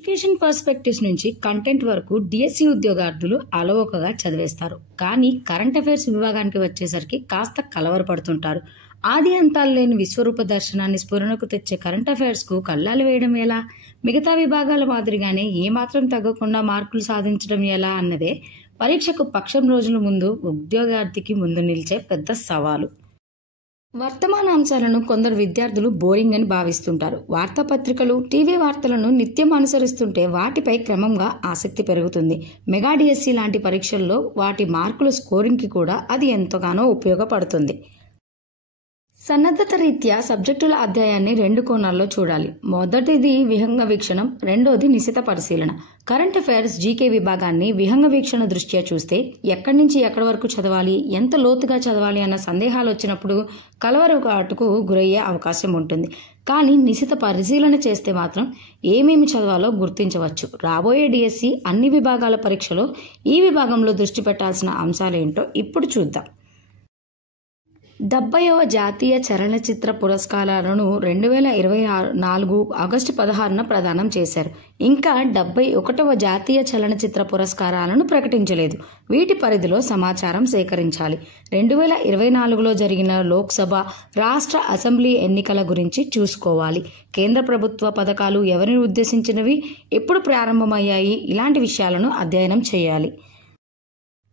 Education perspectives నుంచి content వరకు DSC ఉద్యోగార్థులు అలవోకగా చదివేస్తారు. కానీ కరెంట్ అఫైర్స్ విభాగానికి వచ్చేసరికి కాస్త కలవరపడుతుంటారు. ఆది అంతాలు లేని విశ్వరూప దర్శనాన్ని స్ఫురణకు తెచ్చే కరెంట్ అఫైర్స్ కు కళ్ళాలు వేయడం ఎలా, మిగతా విభాగాల మాదిరిగానే ఏమాత్రం తగ్గకుండా మార్కులు సాధించడం ఎలా అన్నదే పరీక్షకు పక్షం రోజుల ముందు ఉద్యోగార్థికి ముందు నిలిచే పెద్ద సవాలు. వర్తమాన అంశాలను కొందరు విద్యార్థులు బోరింగ్ అని భావిస్తుంటారు. వార్తాపత్రికలు, టీవీ వార్తలను నిత్యం అనుసరిస్తుంటే వాటిపై క్రమంగా ఆసక్తి పెరుగుతుంది. మెగా డిఎస్సి లాంటి పరీక్షల్లో వాటి మార్కుల స్కోరింగ్కి కూడా అది ఎంతగానో ఉపయోగపడుతుంది. సన్నద్ధత రీత్యా సబ్జెక్టుల అధ్యాయాన్ని రెండు కోణాల్లో చూడాలి. మొదటిది విహంగ వీక్షణం, రెండోది నిశిత పరిశీలన. కరెంట్ అఫైర్స్ జీకే విభాగాన్ని విహంగ వీక్షణ దృష్ట్యా చూస్తే ఎక్కడి నుంచి ఎక్కడి వరకు చదవాలి, ఎంత లోతుగా చదవాలి అన్న సందేహాలు వచ్చినప్పుడు కలవరపాటుకు గురయ్యే అవకాశం ఉంటుంది. కానీ నిశిత పరిశీలన చేస్తే మాత్రం ఏమేమి చదవాలో గుర్తించవచ్చు. రాబోయే డిఎస్సి అన్ని విభాగాల పరీక్షలో ఈ విభాగంలో దృష్టి పెట్టాల్సిన అంశాలేంటో ఇప్పుడు చూద్దాం. 70వ జాతీయ చలనచిత్ర పురస్కారాలను 2024 ఆగస్టు 16న ప్రదానం చేశారు. ఇంకా 71వ జాతీయ చలనచిత్ర పురస్కారాలను ప్రకటించలేదు. వీటి పరిధిలో సమాచారం సేకరించాలి. 2024లో జరిగిన లోక్సభ, రాష్ట్ర అసెంబ్లీ ఎన్నికల గురించి చూసుకోవాలి. కేంద్ర ప్రభుత్వ పథకాలు ఎవరిని ఉద్దేశించినవి, ఎప్పుడు ప్రారంభమయ్యాయి, ఇలాంటి విషయాలను అధ్యయనం చేయాలి.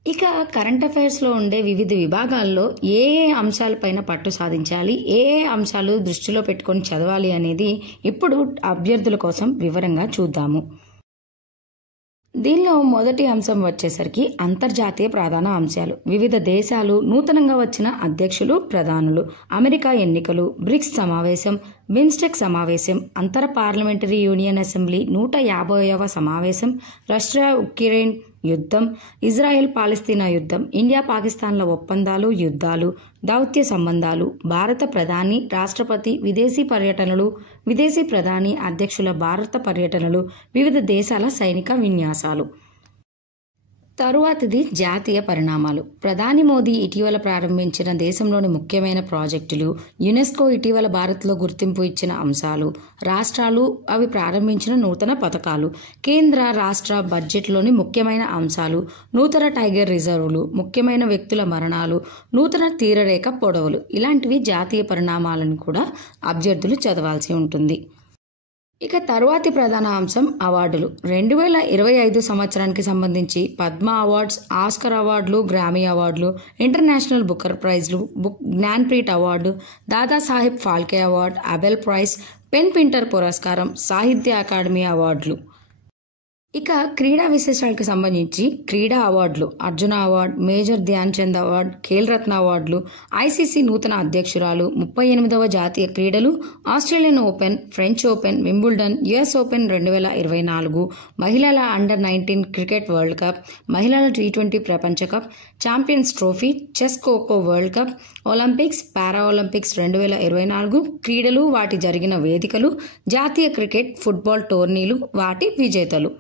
ఇక కరెంట్ అఫైర్స్లో ఉండే వివిధ విభాగాల్లో ఏ అంశాలపైన పట్టు సాధించాలి, ఏ అంశాలు దృష్టిలో పెట్టుకొని చదవాలి అనేది ఇప్పుడు అభ్యర్థుల కోసం వివరంగా చూద్దాము. దీనిలో మొదటి అంశం వచ్చేసరికి అంతర్జాతీయ ప్రధాన అంశాలు. వివిధ దేశాలు, నూతనంగా వచ్చిన అధ్యక్షులు, ప్రధానులు, అమెరికా ఎన్నికలు, బ్రిక్స్ సమావేశం, బిమ్స్టెక్ సమావేశం, అంతర పార్లమెంటరీ యూనియన్ అసెంబ్లీ 150వ సమావేశం, రష్యా ఉక్రెయిన్ యుద్ధం, ఇజ్రాయెల్ పాలస్తీనా యుద్ధం, ఇండియా పాకిస్తాన్ల ఒప్పందాలు, యుద్ధాలు, దౌత్య సంబంధాలు, భారత ప్రధాని, రాష్ట్రపతి విదేశీ పర్యటనలు, విదేశీ ప్రధాని అధ్యక్షుల భారత పర్యటనలు, వివిధ దేశాల సైనిక విన్యాసాలు. తరువాతిది జాతీయ పరిణామాలు. ప్రధాని మోదీ ఇటీవల ప్రారంభించిన దేశంలోని ముఖ్యమైన ప్రాజెక్టులు, యునెస్కో ఇటీవల భారత్లో గుర్తింపు ఇచ్చిన అంశాలు, రాష్ట్రాలు అవి ప్రారంభించిన నూతన పథకాలు, కేంద్ర రాష్ట్ర బడ్జెట్లోని ముఖ్యమైన అంశాలు, నూతన టైగర్ రిజర్వులు, ముఖ్యమైన వ్యక్తుల మరణాలు, నూతన తీరరేఖ పొడవులు, ఇలాంటివి జాతీయ పరిణామాలను కూడా అభ్యర్థులు చదవాల్సి ఉంటుంది. ఇక తరువాతి ప్రధాన అంశం అవార్డులు. 2025 సంవత్సరానికి సంబంధించి పద్మ అవార్డ్స్, ఆస్కర్ అవార్డులు, గ్రామీ అవార్డులు, ఇంటర్నేషనల్ బుకర్ ప్రైజ్లు, Jnanpith award, Dadasaheb Phalke award, Abel prize, pen Pinter పురస్కారం, సాహిత్య అకాడమీ అవార్డులు. ఇక క్రీడా విశేషాలకు సంబంధించి క్రీడా అవార్డులు, Arjuna award, major Dhyan Chand award, Khel Ratna అవార్డులు, ఐసీసీ నూతన అధ్యక్షురాలు, 38వ జాతీయ క్రీడలు, Australian open, French open, Wimbledon, US open 2024, మహిళల అండర్-19 క్రికెట్ వరల్డ్ కప్, మహిళల T20 ప్రపంచ cup, champions trophy, chess Kho Kho world cup, Olympics, para Olympics 2024, క్రీడలు, వాటి జరిగిన వేదికలు, జాతీయ క్రికెట్, ఫుట్బాల్ టోర్నీలు, వాటి విజేతలు.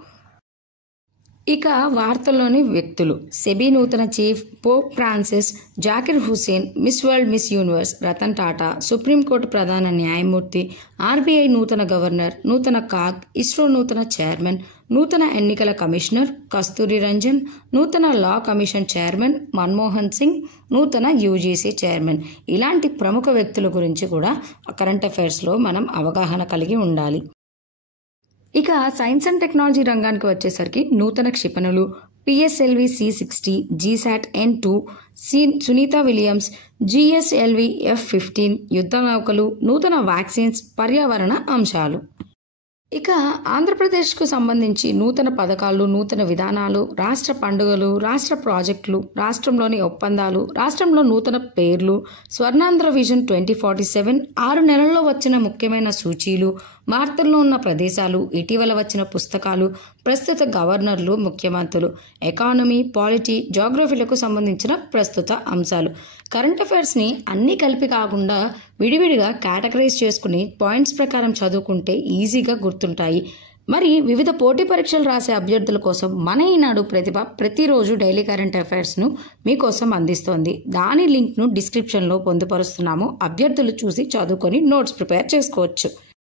ఇక వార్తల్లోని వ్యక్తులు. సెబీ నూతన చీఫ్, pope Francis, Zakir Hussain, miss world, miss universe Ratan Tata, supreme court ప్రధాన న్యాయమూర్తి, ఆర్బీఐ నూతన గవర్నర్, నూతన కాగ్, ఇస్రో నూతన చైర్మన్, నూతన ఎన్నికల కమిషనర్ కస్తూరి రంజన్, నూతన law commission chairman Manmohan Singh, నూతన యూజీసీ చైర్మన్, ఇలాంటి ప్రముఖ వ్యక్తుల గురించి కూడా కరెంట్ అఫైర్స్లో మనం అవగాహన కలిగి ఉండాలి. ఇక సైన్స్ అండ్ టెక్నాలజీ రంగానికి వచ్చేసరికి నూతన క్షిపణులు, PSLV C-60, GSAT N2, Sunita Williams, GSLV F-15 యుద్ధ నౌకలు, నూతన వ్యాక్సిన్స్, పర్యావరణ అంశాలు. ఇక ఆంధ్రప్రదేశ్కు సంబంధించి నూతన పథకాలు, నూతన విధానాలు, రాష్ట్ర పండుగలు, రాష్ట్ర ప్రాజెక్టులు, రాష్ట్రంలోని ఒప్పందాలు, రాష్ట్రంలో నూతన పేర్లు, స్వర్ణాంధ్ర విజన్ 2047, 6 నెలల్లో వచ్చిన ముఖ్యమైన సూచీలు, వార్తల్లో ఉన్న ప్రదేశాలు, ఇటీవల వచ్చిన పుస్తకాలు, ప్రస్తుత గవర్నర్లు, ముఖ్యమంత్రులు, ఎకానమీ, పాలిటీ, జాగ్రఫీలకు సంబంధించిన ప్రస్తుత అంశాలు. కరెంట్ అఫైర్స్ని అన్నీ కలిపి కాకుండా విడివిడిగా కేటగరైజ్ చేసుకుని పాయింట్స్ ప్రకారం చదువుకుంటే ఈజీగా గుర్తుంటాయి. మరి వివిధ పోటీ పరీక్షలు రాసే అభ్యర్థుల కోసం మన ఈనాడు ప్రతిభ ప్రతిరోజు డైలీ కరెంట్ అఫైర్స్ను మీకోసం అందిస్తోంది. దాని లింక్ను డిస్క్రిప్షన్లో పొందుపరుస్తున్నాము. అభ్యర్థులు చూసి చదువుకొని నోట్స్ ప్రిపేర్ చేసుకోవచ్చు.